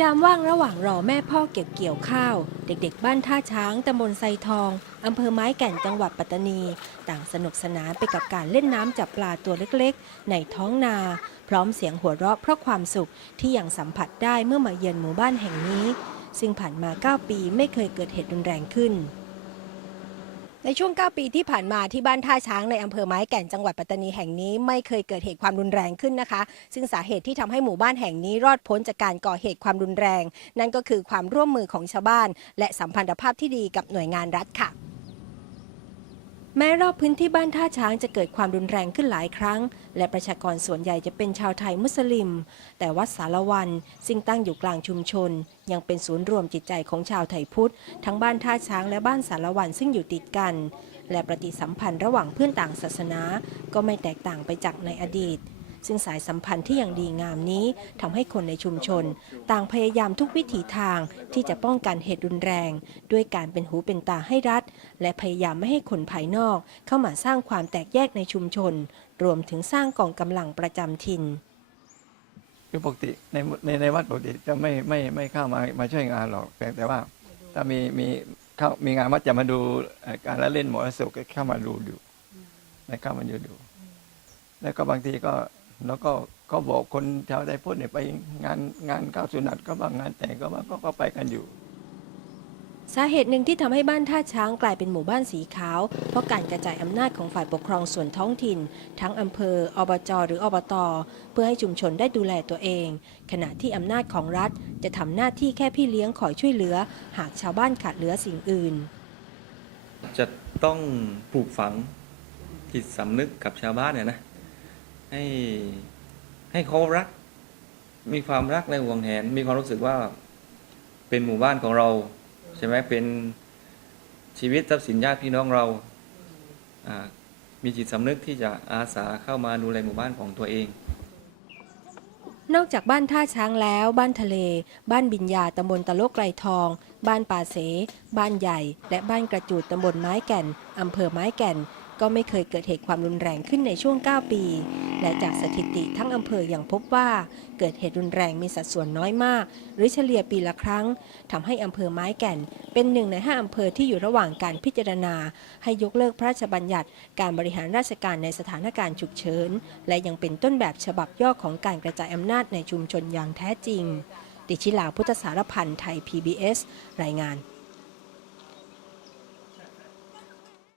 ยามว่างระหว่างรอแม่พ่อเก็บเกี่ยวข้าว เด็กๆ บ้านท่าช้างตำบลไซทองอำเภอไม้แก่นจังหวัดปัตตานี ต่างสนุกสนานไปกับการเล่นน้ำจับปลาตัวเล็กๆ ในท้องนา พร้อมเสียงหัวเราะเพราะความสุขที่ยังสัมผัสได้เมื่อมาเยือนหมู่บ้านแห่งนี้ ซึ่งผ่านมา 9 ปีไม่เคยเกิดเหตุรุนแรงขึ้น ในช่วง 9 ปีที่ผ่านมาที่บ้านท่าช้างในอำเภอไม้แก่นจังหวัดปัตตานีแห่งนี้ไม่เคยเกิดเหตุความรุนแรงขึ้นนะคะ ซึ่งสาเหตุที่ทำให้หมู่บ้านแห่งนี้รอดพ้นจากการก่อเหตุความรุนแรง นั่นก็คือความร่วมมือของชาวบ้าน และสัมพันธภาพที่ดีกับหน่วยงานรัฐค่ะ แม้รอบพื้นที่บ้านท่าช้างจะเกิดความรุนแรงขึ้นหลายครั้ง และประชากรส่วนใหญ่จะเป็นชาวไทยมุสลิม แต่วัดสารวันซึ่งตั้งอยู่กลางชุมชน ยังเป็นศูนย์รวมจิตใจของชาวไทยพุทธ ทั้งบ้านท่าช้างและบ้านสารวันซึ่งอยู่ติดกัน และปฏิสัมพันธ์ระหว่างเพื่อนต่างศาสนา ก็ไม่แตกต่างไปจากในอดีต ซึ่งสายสัมพันธ์ที่ยังดีงามนี้ทำให้คนในชุมชน ต่างพยายามทุกวิถีทางที่จะป้องกันเหตุรุนแรง ด้วยการเป็นหูเป็นตาให้รัฐ และพยายามไม่ให้คนภายนอก เข้ามาสร้างความแตกแยกในชุมชน รวมถึงสร้างกองกำลังประจำถิ่นคือปกติในในในวัดปกติจะไม่ไม่ไม่เข้ามามาช่วยงานหรอกแต่แต่ว่าถ้ามีมีเข้ามีงานวัดจะมาดูการละเล่นหมอสุก็เข้ามาดูดูนะเข้ามาดูดู แล้วก็บางทีก็ แล้วก็ก็บอกคนชาวไทยพุทธเนี่ยไปงานงานข้าวสุนัตก็บางงานแต่งก็บางก็ก็ไปกันอยู่ สาเหตุหนึ่งที่ทำให้บ้านท่าช้างกลายเป็นหมู่บ้านสีขาว เพราะการกระจายอำนาจของฝ่ายปกครองส่วนท้องถิ่น ทั้งอำเภอ อบจ หรืออบต เพื่อให้ชุมชนได้ดูแลตัวเอง ขณะที่อำนาจของรัฐจะทำหน้าที่แค่พี่เลี้ยงคอยช่วยเหลือ หากชาวบ้านขาดเหลือสิ่งอื่น จะต้องปลูกฝังจิตสำนึกกับชาวบ้านเนี่ยนะ ให้ให้เขารัก มีความรักและห่วงแหน มีความรู้สึกว่าเป็นหมู่บ้านของเราใช่ไหมเป็นชีวิตทรัพย์สินญาติพี่น้องเรา มีจิตสำนึกที่จะอาสาเข้ามาดูแลหมู่บ้านของตัวเอง นอกจากบ้านท่าช้างแล้ว บ้านทะเล บ้านบิญญาตำบลตะโลกไกลทอง บ้านป่าเส บ้านใหญ่ และบ้านกระจูดตำบลไม้แก่นอำเภอไม้แก่น ก็ไม่เคยเกิดเหตุความรุนแรงขึ้นในช่วง 9 ปี และจากสถิติทั้งอำเภออย่างพบว่า เกิดเหตุรุนแรงมีสัดส่วนน้อยมาก หรือเฉลี่ยปีละครั้งทำให้อำเภอไม้แก่น เป็นหนึ่งในห้าอำเภอที่อยู่ระหว่างการพิจารณา ให้ยกเลิกพระราชบัญญัติ การบริหารราชการในสถานการณ์ฉุกเฉิน และยังเป็นต้นแบบฉบับย่อของการกระจายอำนาจในชุมชนอย่างแท้จริง ติชิลาพุทธสารพันธ์ไทย PBS รายงาน